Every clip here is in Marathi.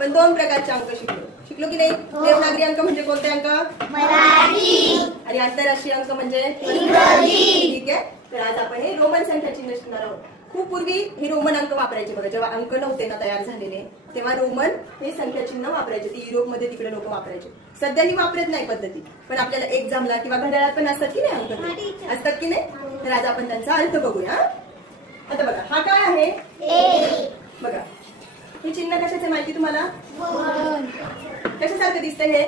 आपण 2 प्रकारचे अंक शिकलो की नाही? देवनागरी अंक म्हणजे कोणते अंक? मराठी. आणि आंतरराष्ट्रीय अंक म्हणजे इंग्रजी. ठीक आहे. तर आज आपण हे रोमन संख्या चिन्ह शिकणार आहोत. खूप पूर्वी हे रोमन अंक वापरायचे बघा. जेव्हा अंक नव्हते ना तयार झालेले तेव्हा रोमन हे संख्या चिन्ह वापरायचे. ते युरोपमध्ये तिकडे लोक वापरायचे. सध्या ही वापरत नाही पद्धती, पण आपल्याला एक्झामला किंवा घड्याळात पण असतात की नाही अंक? असतात की नाही? तर आज आपण त्यांचा अर्थ बघूया. आता बघा हा काय आहे? बघा हे चिन्ह कशाचे माहिती तुम्हाला? कशासारखं दिसतंय हे?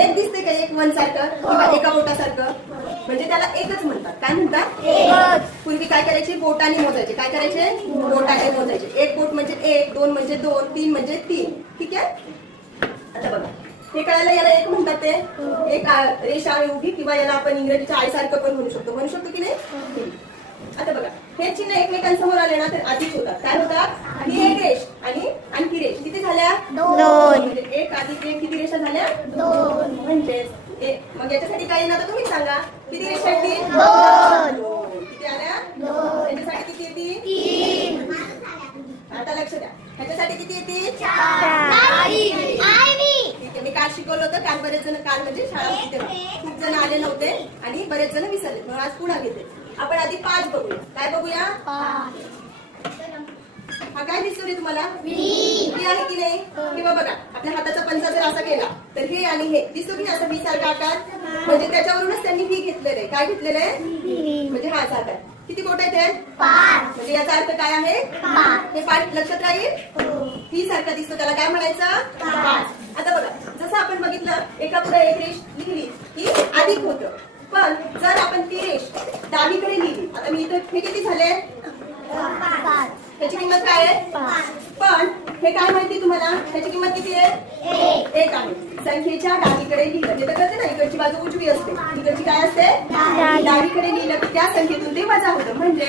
एक दिसते का? एक वन सारखं किंवा एका बोटासारखं, म्हणजे त्याला एकच म्हणतात. काय म्हणतात? पूर्वी काय करायचे? बोटाने मोजायचे. काय करायचे? बोटाने मोजायचे. एक बोट म्हणजे 1, 2 म्हणजे 2, 3 म्हणजे 3. ठीक आहे. आता बघा हे कळायला याला एक म्हणतात. ते एक रेषा आहे उभी, किंवा याला आपण इंग्रजीच्या आयसारखं पण म्हणू शकतो की नाही? आता बघा हे चिन्ह एकमेकांसमोर आले ना तर अधिक होतात. काय होतात? ही एक रेष आणि आणखी रेष किती झाल्या? 2. म्हणजे 1 अधिक 1 किती रेषा झाल्या? 2. म्हणजेच मग याच्यासाठी काय येणार तुम्ही सांगा? किती रेषा येतील? 2. किती आल्या? 2. याच्यासाठी किती येतील? 3. आता लक्ष द्या. ह्याच्यासाठी किती येतील? 4. ठीक आहे. मी काल शिकवलं होतं. काल बरेच जण म्हणजे शाळा खूप जण आले नव्हते आणि बरेच जण विसरले, म्हणून आज पुन्हा घेते. आपण आधी 5 बघूया. काय बघूया? हा काय दिसतो रे तुम्हाला? व्ही आहे की नाही? किंवा बघा आपल्या हाताचा पंजा जर असा केला तर हे आणि हे दिसतो की नाही? असं व्ही सारखा आकार, म्हणजे त्याच्यावरूनच त्यांनी व्ही घेतलेलं आहे. काय घेतलेलं आहे? म्हणजे हा असा आकार. किती बोट आहेत हे? 5. म्हणजे याचा अर्थ काय आहे? हे 5 लक्षात राहील. व्ही सारखा दिसतो त्याला काय म्हणायचं? 5. आता बघा जसं आपण बघितलं एका पुढे एक रेष लिहिली की अधिक होतं, पण जर आपण ती रेष डावीकडे लिहिली, आता मी इथं हे किती झाले? 5. त्याची किंमत काय आहे? पण हे काय माहिती तुम्हाला? त्याची किंमत किती आहे? 1 आहे. संख्येच्या डावीकडे लिहिलं ते तर कळते ना, इकडची बाजू उजवी असते, इकडची काय असते? डावीकडे लिहिलं की त्या संख्येतून ते वजा होतं. म्हणजे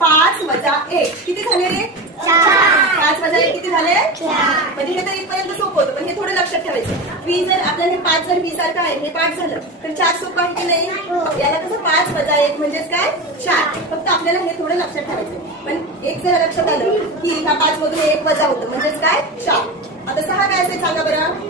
5 वजा 1 किती झाले रे? 5 वजा 1 किती झाले? 4. म्हणजे हे तर इथपर्यंत सोपं होतं, पण हे थोडं लक्षात ठेवायचं. व्ही जर आपल्याला हे 5 जर व्ही सारखं आहे, हे 5 झालं तर 4 सोपं आहे की नाही? याला कसं 5 वजा 1 म्हणजेच काय? 4. फक्त आपल्याला हे थोडं लक्षात ठेवायचं. पण एक जर लक्षात आलं की ह्या 5 मधून 1 वजा होतं म्हणजेच काय? 4. आता 6 काय असेल सांगा बरं?